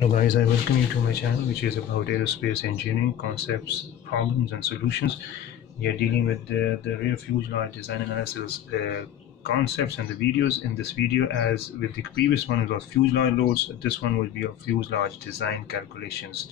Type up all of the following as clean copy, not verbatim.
Hello guys, I welcome you to my channel which is about aerospace engineering concepts, problems and solutions. We are dealing with the rear fuselage design analysis concepts and the videos. In this video, as with the previous one, it was fuselage loads. This one will be a fuselage design calculations.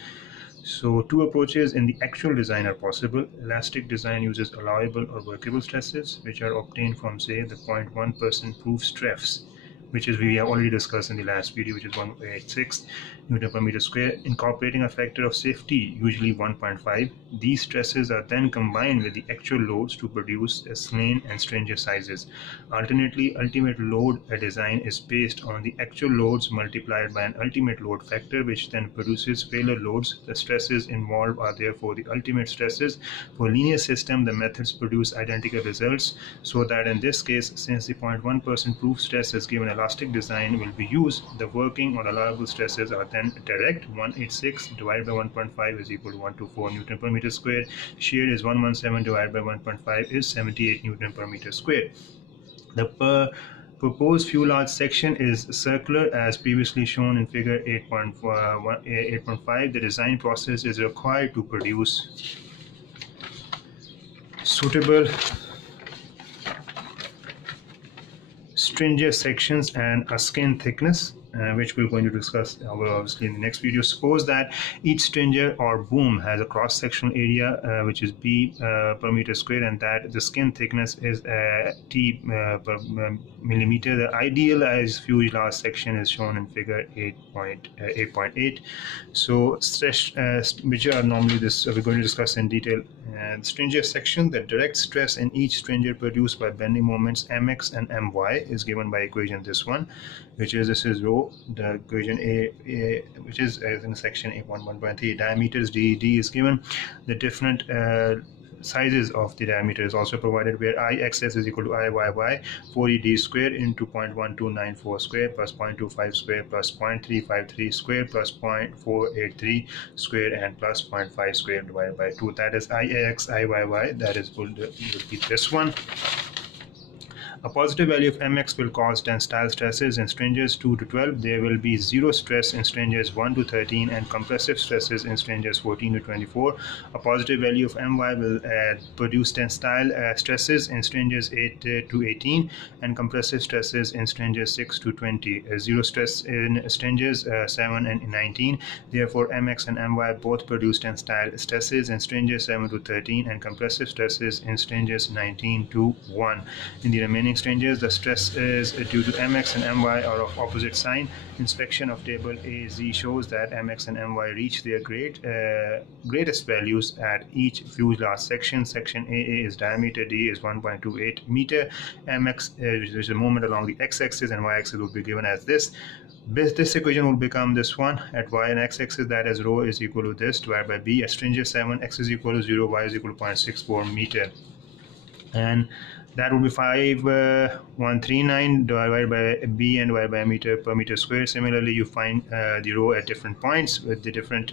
So two approaches in the actual design are possible. Elastic design uses allowable or workable stresses which are obtained from say the 0.1% proof stress, which is we have already discussed in the last video, which is 186 Newton per meter square, incorporating a factor of safety, usually 1.5. These stresses are then combined with the actual loads to produce a sling and stranger sizes. Alternately, ultimate load design is based on the actual loads multiplied by an ultimate load factor, which then produces failure loads. The stresses involved are therefore the ultimate stresses. For linear system, the methods produce identical results, so that in this case, since the 0.1% proof stress is given, elastic design will be used. The working or allowable stresses are then direct. 186 divided by 1.5 is equal to 124 Newton per meter square. Shear is 117 divided by 1.5 is 78 Newton per meter square. The proposed fuselage section is circular as previously shown in figure 8.5. The design process is required to produce suitable stringer sections and a skin thickness, which we're going to discuss obviously in the next video. Suppose that each stringer or boom has a cross-sectional area which is b per meter square, and that the skin thickness is t per millimeter. The idealized fuselage section is shown in figure 8.8. So stress which are normally this we're going to discuss in detail. And stringer section, the direct stress in each stringer produced by bending moments mx and my is given by equation this one, which is this is rho. The equation a which is in section 8.1.3. diameters d is given. The different sizes of the diameter is also provided, where ixs is equal to iyy 40d square into 0.1294 square plus 0.25 square plus 0.353 square plus 0.483 square and plus 0.5 square divided by 2. That is ix iyy, that is will be this one. A positive value of mx will cause tensile stresses in stringers 2 to 12. There will be zero stress in stringers 1 to 13 and compressive stresses in stringers 14 to 24. A positive value of my will produce tensile stresses in stringers 8 to 18 and compressive stresses in stringers 6 to 20. Zero stress in stringers 7 and 19. Therefore, mx and my both produce tensile stresses in stringers 7 to 13 and compressive stresses in stringers 19 to 1. In the remaining stringers, the stress is due to mx and my are of opposite sign. Inspection of table AZ shows that mx and my reach their greatest values at each fuselage section. Section AA is diameter, D is 1.28 meter. Mx is the moment along the x-axis, and y-axis will be given as this. This equation will become this one at y and x-axis, that is rho is equal to this divided by b. At stringer 7, x is equal to 0, y is equal to 0.64 meter. And that will be 5139 divided by b and divided by meter per meter square. Similarly, you find the rho at different points with the different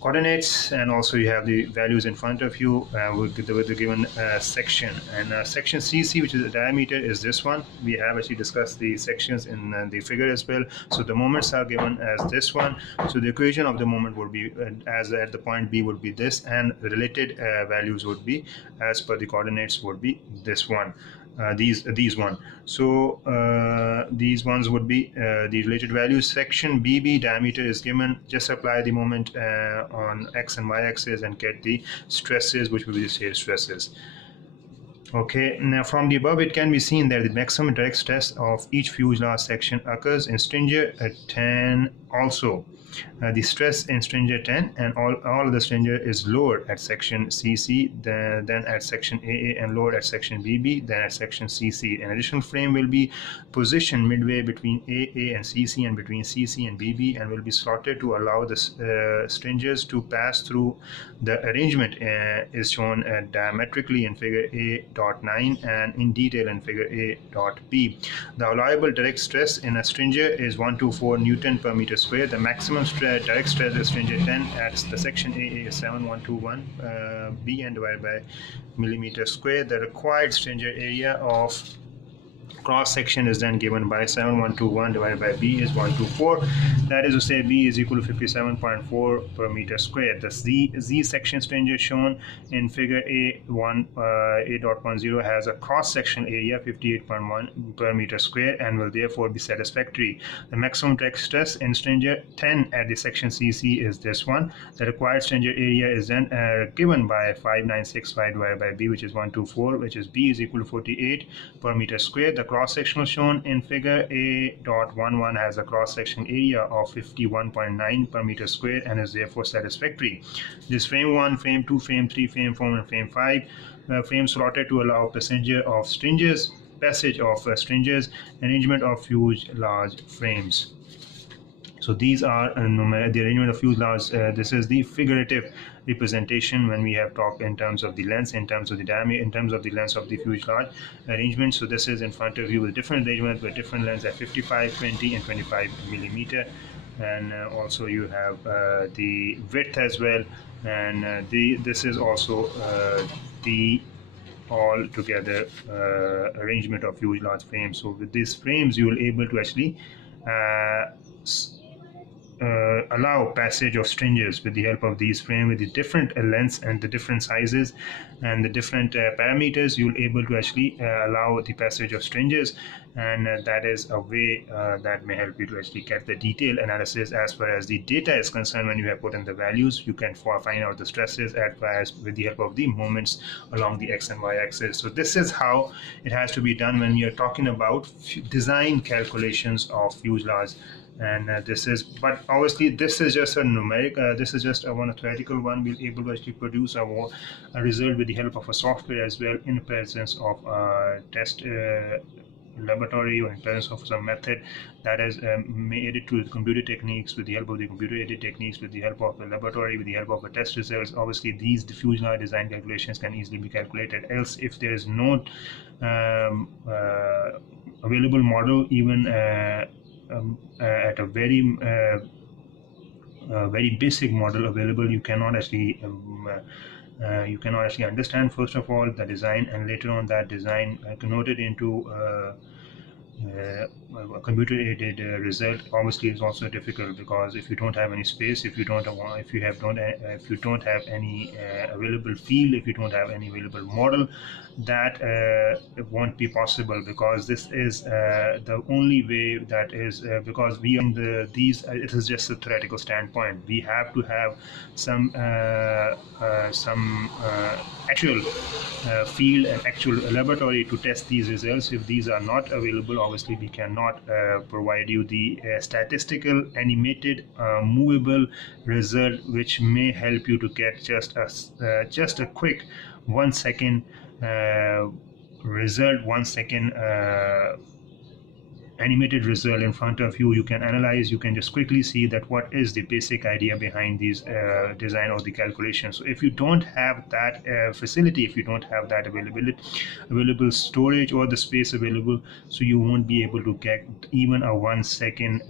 coordinates, and also you have the values in front of you with the given section. And section CC, which is the diameter, is this one. We have actually discussed the sections in the figure as well. So the moments are given as this one. So the equation of the moment would be as at the point B would be this, and the related values would be as per the coordinates would be this one. These one. So these ones would be the related values. Section BB, diameter is given. Just apply the moment on x and y axis and get the stresses, which will be the shear stresses. Okay, now from the above it can be seen that the maximum direct stress of each fuselage section occurs in stringer 10 also. The stress in stringer 10 and all of the stringer is lower at section CC than at section AA, and lower at section BB than at section CC. An additional frame will be positioned midway between AA and CC and between CC and BB, and will be slotted to allow the stringers to pass through. The arrangement is shown diametrically in figure A.9 and in detail in figure A.B. The allowable direct stress in a stringer is 124 Newton per meter square. The maximum direct stress is stringer 10 at the section AA is 7121 BN divided by millimeter square. The required stringer area of Cross section is then given by 7121 divided by b is 124. That is to say b is equal to 57.4 per meter square. The z section stringer shown in figure A.10 has a cross section area 58.1 per meter square and will therefore be satisfactory. The maximum direct stress in stringer 10 at the section CC is this one. The required stringer area is then given by 5965 divided by b, which is 124, which is b is equal to 48 per meter square. The cross sectional shown in figure A.11 has a cross section area of 51.9 per meter square and is therefore satisfactory. This frame 1, frame 2, frame 3, frame 4, and frame 5 frames slotted to allow passage of stringers, arrangement of fuselage frames. So these are the arrangement of fuselage. This is the figurative representation when we have talked in terms of the length, in terms of the diameter, in terms of the length of the fuselage arrangement. So this is in front of you with different arrangement with different lengths at 55, 20, and 25 millimeter. And also you have the width as well, and this is also the all together arrangement of fuselage frames. So with these frames you will able to actually allow passage of stringers with the help of these frames with the different lengths and the different sizes and the different parameters. You'll able to actually allow the passage of stringers, and that is a way that may help you to actually get the detailed analysis as far as the data is concerned. When you have put in the values, you can find out the stresses as with the help of the moments along the x and y axis. So this is how it has to be done when we are talking about design calculations of fuselage. And this is, but obviously this is just a numeric, this is just a theoretical one. We'll able to actually produce a result with the help of a software as well, in presence of a test laboratory or in presence of some method that is aided to the computer techniques, with the help of the computer aided techniques, with the help of the laboratory, with the help of the test results. Obviously these fuselage design calculations can easily be calculated. Else, if there is no available model, even at a very basic model available, you cannot actually understand first of all the design, and later on that design converted into a computer aided result obviously is also difficult, because if you don't have any space, if you don't have any available field, if you don't have any available model, that it won't be possible, because this is the only way that is because we in these it is just a theoretical standpoint. We have to have some actual field and actual laboratory to test these results. If these are not available, obviously we cannot provide you the statistical animated movable result, which may help you to get just a quick 1 second result, 1 second animated result in front of you. You can analyze, you can just quickly see that what is the basic idea behind these design or the calculation. So if you don't have that facility, if you don't have that available storage or the space available, so you won't be able to get even a 1 second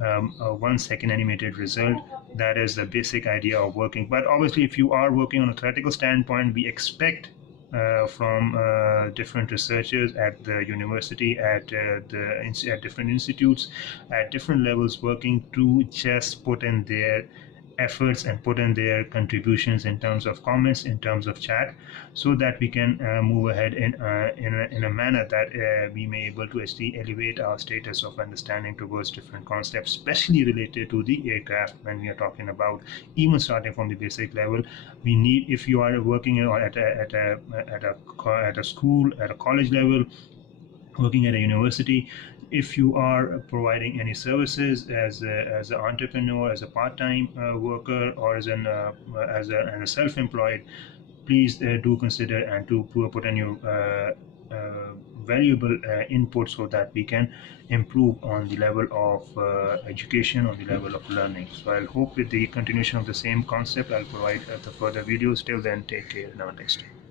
a 1 second animated result. That is the basic idea of working. But obviously if you are working on a theoretical standpoint, we expect from different researchers at the university, at different institutes, at different levels, working to just put in their efforts and put in their contributions in terms of comments, in terms of chat, so that we can move ahead in a manner that we may able to actually elevate our status of understanding towards different concepts, especially related to the aircraft. When we are talking about even starting from the basic level, we need, if you are working at a school, at a college level, working at a university, if you are providing any services as an entrepreneur, as a part-time worker, or as a self-employed, please do consider and to put in your valuable input, so that we can improve on the level of education, on the level of learning. So I'll hope with the continuation of the same concept, I'll provide the further videos. Till then, take care. Now next time.